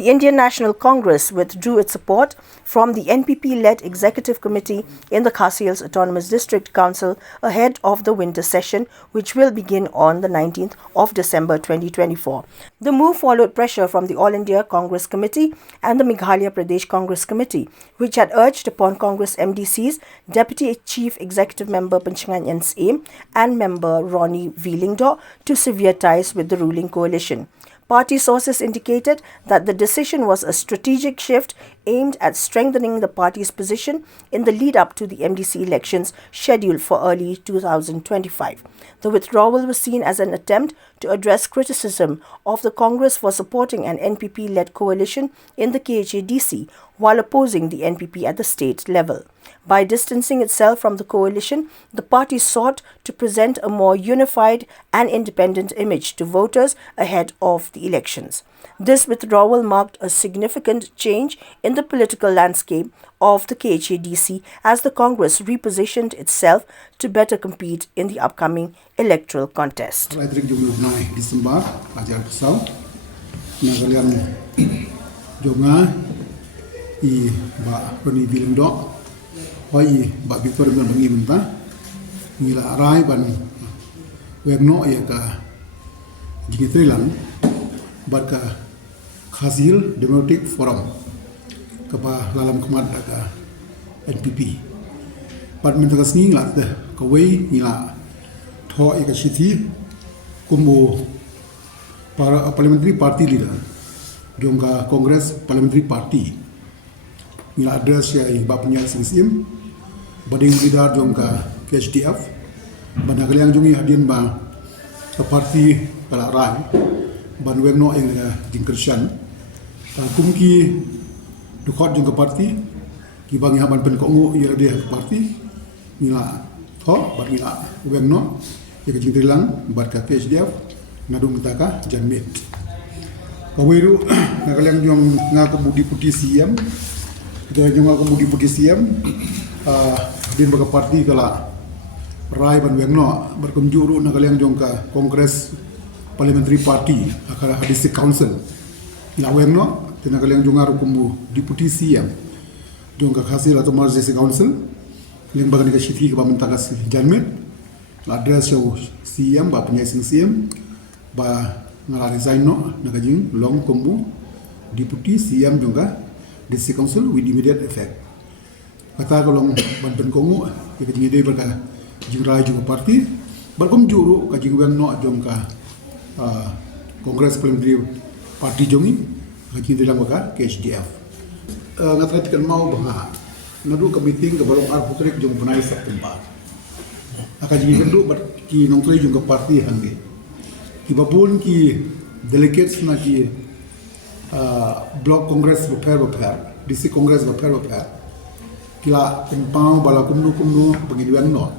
the Indian National Congress withdrew its support from the NPP-led Executive Committee in the Khasi Hills Autonomous District Council ahead of the winter session, which will begin on the 19th of December 2024. The move followed pressure from the All India Congress Committee and the Meghalaya Pradesh Congress Committee, which had urged upon Congress MDCs, Deputy Chief Executive Member Penchengan NSA and Member Ronnie V. Lingdo to sever ties with the ruling coalition. Party sources indicated that the decision was a strategic shift aimed at strengthening the party's position in the lead-up to the MDC elections scheduled for early 2025. The withdrawal was seen as an attempt to address criticism of the Congress for supporting an NPP-led coalition in the KHADC while opposing the NPP at the state level. By distancing itself from the coalition, the party sought to present a more unified and independent image to voters ahead of the elections. This withdrawal marked a significant change in the political landscape of the KHADC as the Congress repositioned itself to better compete in the upcoming electoral contest. Hoi ba Victoria ban bangi menta ngila arai ban wegno ya ka jingitrelang bat ka Khasi Hills Democratic Forum ka ba lalam kemat ka NPP bat menta ka sni ngila ka wei ngila tho ya ka sithi kumbo para parliamentary party leader jongka Congress Parliamentary Party ngila address ya ba punya singsim bading leader jongka KHDF banagaliang jongi hadin ba ke parti kala rai ban wengno ing jingkershan ta kumki dukot jongka parti ki bangi haban pen kongu ira dia parti ngila tho bat ngila wengno ya jingtrilang bat ka KHDF ngadung taka janmit kawiru nagaliang jong ngaku budi putih siam kita jong ngaku budi putih siam din baga parti kala rai ban wengno berkunjuru nagaliang jongka Congress Parliamentary Party akara District Council na wengno tinagaliang jongaru kumbu deputy CM jongka Khasi Hills Autonomous District Council ling baga ni ka sithi ka mentakas janmet address yo CM ba punya CM ba ngala resign no nagajing long kumbu deputy CM jongka District Council with immediate effect. Kata kalau banten kongu kita jingide berka jingrai juga parti berkom juru ka jingwen no jongka Congress Parliamentary Party jongi ka jingide lang ka KHDF ngatrat kan mau banga nadu ka meeting ka barong ar putrik jong punai September aka jingide du ber ki nongtri jongka parti hangi ki babun ki delegates na ki block Congress beper District Congress beper kila tempang bala kumdu pengiduan no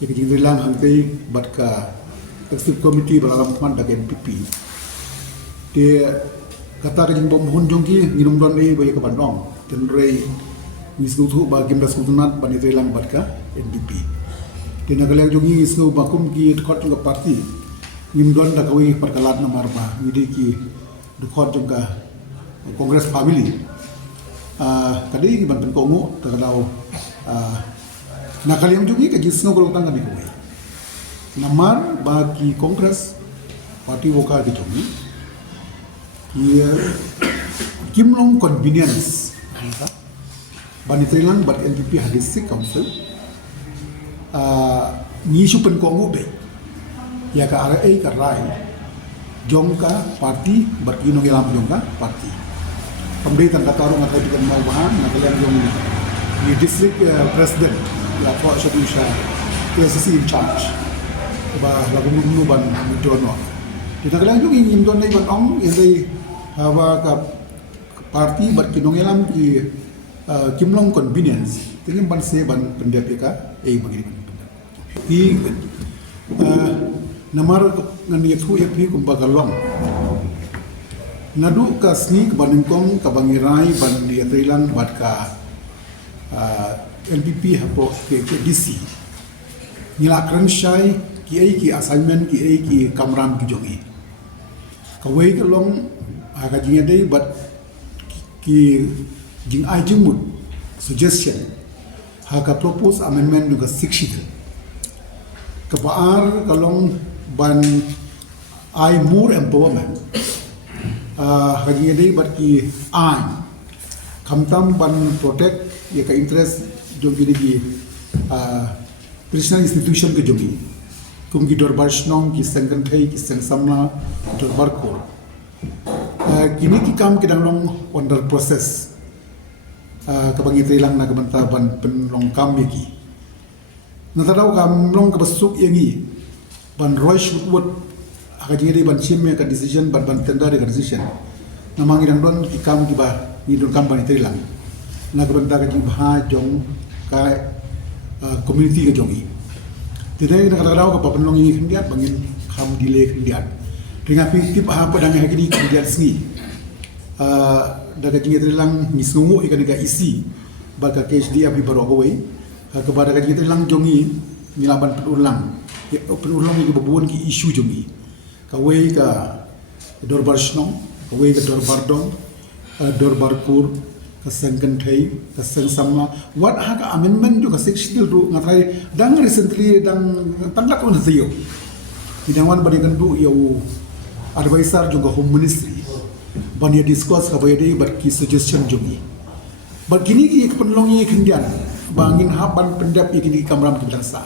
jadi jingrilang hangtei bat ka executive committee bala rampan da NPP de kata ka jingbom hunjong ki nginum don ei baya ka bandong tenrei wisnu thu ba gimdas kutunat banitrelang bat ka NPP de nagaleng jongi isnu bakum ki khot ka parti ngim don da kawi perkalat nomor ba ngidi ki dukhot jong ka Congress family tadi banten kongu terlalu nakaliam juga ke jisno kalau tangga di kue namar bagi Kongres parti vokal di jongi kia kimlong convenience bani trilang bat NPP District Council nyisu pen kongu be ya ka RA ka rai jongka parti bat inong ilam jongka parti pemberitahuan kata orang atau juga mau bahan, nak kalian yang di district president, ya Pak Syedusha, PSC in charge, bah lagu mulu ban dono. Kita kalian juga ingin dono ban om, ini hawa ke parti berkinong elam di kimlong convenience, tinggal ban se ban pendapika, begini. Di namar ngani tu yapi kumbagalong. Nadu ka sni ke baningkong ka bangirai ban dia Thailand bat ka NPP hapo ke DC nila kranshai ki ai ki assignment ki ai ki kamram ki jongi ka wei ka long aga jinga dei but ki jing ai jingmut suggestion haga propose amendment nuga 60 kapaar kalong ban ai more empowerment haji dei but ki ai kamtam ban protect ya ka interest jong gini ki personal institution ke jongi kum ki dorbar snong ki sangkan thai ki sang samna dorbar ko kini ki kam ke danglong under process kabagi telang na kabanta ban penlong kam ki nataraw kam long kabasuk yangi ban roish wood akaji dei ban chimme ka decision ban tender ka decision namang idang don ki kam ki ba ni don kam ban telang na kabanta ka jibha jong ka community ke jongi tidak nak tahu apa penlong ini kendiat bangin kam delay kendiat dengan tip apa dan yang kini kendiat sengi daga jinga telang misungu ikan daga isi baka KHD api baru away kepada jinga telang jongi nilaban penulang ini kebubuan ki isu jongi kawai ka dorbar snong kawai ka dorbar dong dorbar kur kasangkan thai kasang sama what haka amendment juga sexual ru ngatai dang recently dang tanglak on thayo idangwan bani gandu yo advisor juga home ministry bani discuss ka bayade but ki suggestion jungi but kini ki penlongi kendian bangin haban pendap ikini kamram ki bangsa